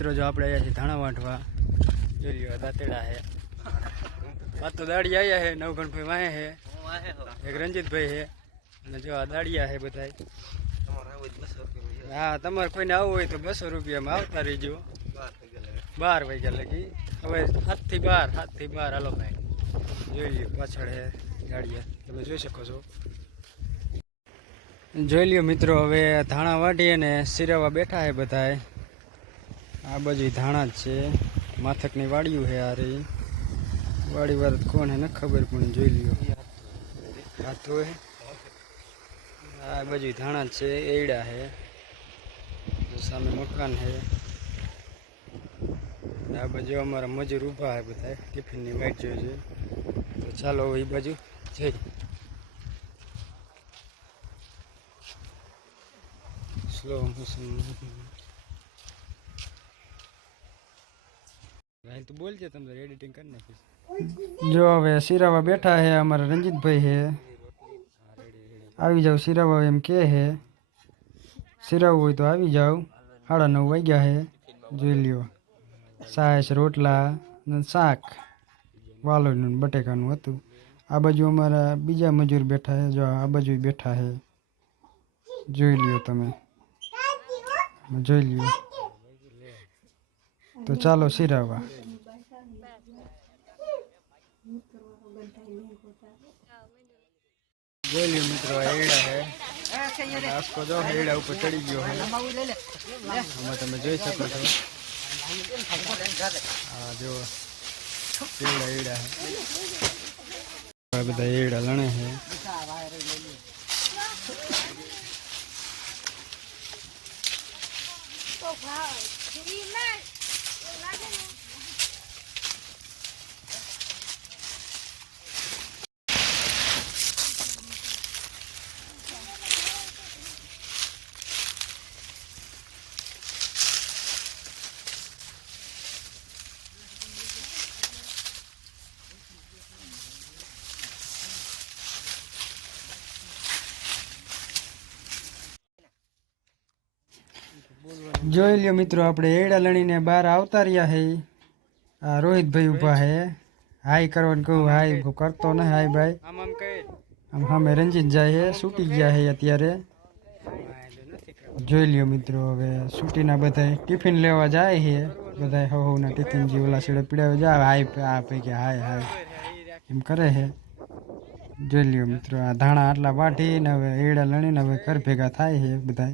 મિત્રો જો આપણે આવ્યા છીએ ધાણા વાંટવા. જોઈ લ્યો દાંતેડા હે આ તો દાડી આવ્યા હે નવગણભાઈ વાહે હે એક રંજીતભાઈ હે અને જો આ દાડિયા હે બધાય. હા તમારે કોઈને આવવું હોય તો બસો રૂપિયામાં આવતા રહીજો. બાર વાગ્યા લગી. હવે સાતથી બાર સાતથી બાર. હાલો ભાઈ. જોઈ લ્યો પાછળ હે ગાડીયા તમે જોઈ શકો છો. જોઈ લ્યો મિત્રો હવે ધાણા વાઢી ને સિરાવા બેઠા હે બધાય. આ બાજુ ધાણા જ છે માથકની વાડીયું હે આ રહી વાડી વાર કોણ હે ન ખબર પણ જોઈ લ્યો આ તો હે આ બાજુ ધાણા જ છે એડા હે જો સામે મકાન હે અને આ બાજુ અમારા મજૂર ઊભા હે બધા ટિફિનની વાઈટ જોઈ છે તો ચાલો એ બાજુ જઈ સ્લો મોશન ભાઈ તું બોલ છે તમને એડિટિંગ કરી નાખીશ જો હવે સિરાવા બેઠા હે અમારા રંજીતભાઈ હે આવી જાવ સિરાવા એમ કે હે સિરાવું હોય તો આવી જાવ સાડા નવ વાગ્યા હે જોઈ લ્યો સાસ રોટલા ને શાક વાલોનું ને બટેકાનું હતું આ બાજુ અમારા બીજા મજૂર બેઠા હે જો આ બાજુ બેઠા હે જોઈ લ્યો તમે જોઈ લ્યો તો ચાલો સિરાવા જોઈ લ્યો મિત્રો આ એડા હે આસકો જો એડા ઉપર ચડી ગયો હે આમાં તમે જોઈ શકો છો આ જો એડા એડા હે આ બધા એડા લણે હે જોઈ લ્યો મિત્રો આપણે એડા લણીને બહાર આવતા રહ્યા હે આ રોહિતભાઈ ઊભા હે હાય કરવાનું કહું હાય હું કરતો ને હાય ભાઈ આમ સામે રંજીત જાય હે છૂટી ગયા હે અત્યારે જોઈ લ્યો મિત્રો હવે છૂટીના બધા ટિફિન લેવા જાય છે બધા હવ હવના ટિફિન જે ઓલા છેડે પીડાવે જાય હાય આ પૈકી હાય હાય એમ કરે છે જોઈ લ્યો મિત્રો આ ધાણા આટલા વાઢીને હવે એડા લણીને હવે ઘર ભેગા થાય છે બધા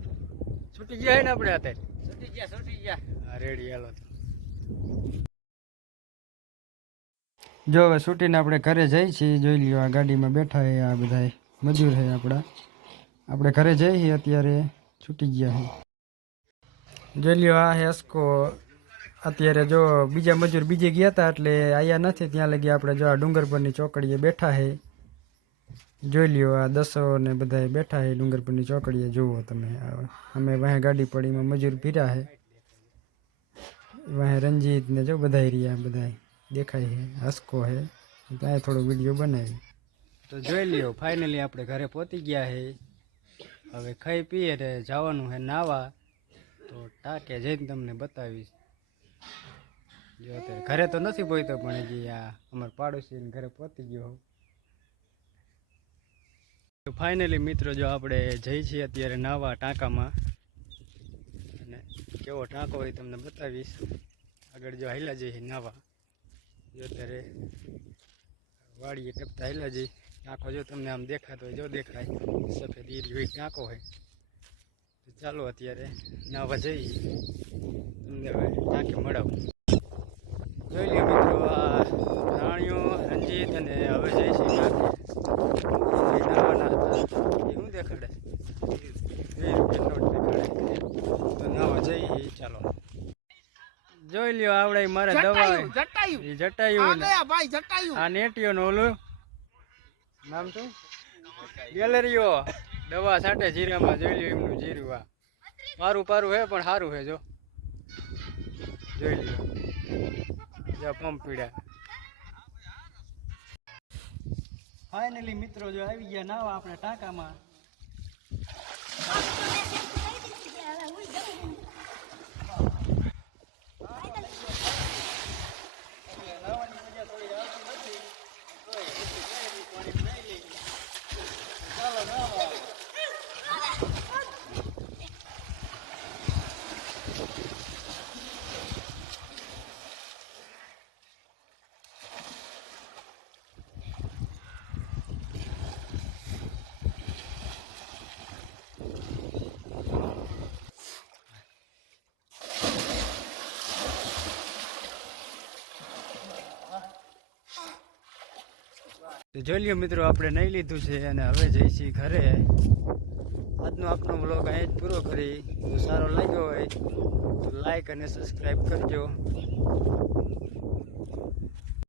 છૂટી ગયા ને આપણે અત્યારે? છૂટી ગયા છૂટી ગયા. રેડી હાલો. જો હવે છૂટીને આપણે ઘરે જઈ છીએ જોઈ લ્યો આ ગાડીમાં બેઠા હે આ બધા મજૂર છે આપણા. આપણે ઘરે જઈ છીએ અત્યારે છૂટી ગયા છે જોઈ લ્યો આ હેસ્કો અત્યારે જો બીજા મજૂર બીજે ગયા હતા એટલે આયા નથી ત્યાં લગી આપણે જો આ ડુંગર પરની ચોકડીએ બેઠા છે જોઈ લ્યો, આ દસો ને બધા બેઠા છે ડુંગર પરની ચોકડીએ. જુઓ તમે અમે વાહે ગાડી પડીમાં મજૂર ફીર્યા છે વાહે રંજીત ને જો બધા રહ્યા બધા દેખાય છે હસકો છે ત્યાં થોડો વીડિયો બનાવી. તો જોઈ લ્યો ફાઇનલી આપણે ઘરે પહોંચી ગયા છે હવે ખાઈ પીએ ને જવાનું છે નાવા. તો ટાકે જઈને તમને બતાવીશ. જો ઘરે તો નથી પહોંચતો પણ હજી આ અમારા પાડોશી ઘરે પહોંચી ગયો. ફાઇનલી મિત્રો જો આપણે જઈ છીએ અત્યારે નાવા ટાંકામાં. અને કેવો ટાંકો હોય તમને બતાવીશ. આગળ જો હાલ્યા જઈએ નાવા. જો અત્યારે વાડીએ ટપતા હાલ્યા જઈ ટાંકો જો તમને આમ દેખાતો હોય, જો દેખાય, સફેદ ઈરી ટાંકો હોય. તો ચાલો અત્યારે નાવા જઈએ. તમને હવે ટાંકે મળાવું. જોઈ લો મિત્રો, આ પ્રાણીઓ રંજીત અને હવે જઈ છે નાવાના હતા વીસ રૂપિયા નોટ દેખાડે તો નાવા જઈએ ચાલો. જોઈ લ્યો આવડે મારે દવા જટાયું. ભાઈ જટાયું. આ નેટિયો નો ઓલું. નામ શું? ગેલેરીઓ. દવા સાટે જીરામાં જોઈ લ્યો એમનું જીરું આ. મારું પારું હે પણ સારું હે જો. જોઈ લ્યો. જો પંપ પીડ્યા ફાઇનલી મિત્રો જો આવી ગયા નાવા આપણે ટાંકામાં. તો જોઈ લ્યો મિત્રો આપણે નહીં લીધું છે અને હવે જઈશી ઘરે. આજનો આપનો બ્લોગ અહીં જ પૂરો કરી. જો સારો લાગ્યો હોય તો લાઈક અને સબસ્ક્રાઈબ કરજો.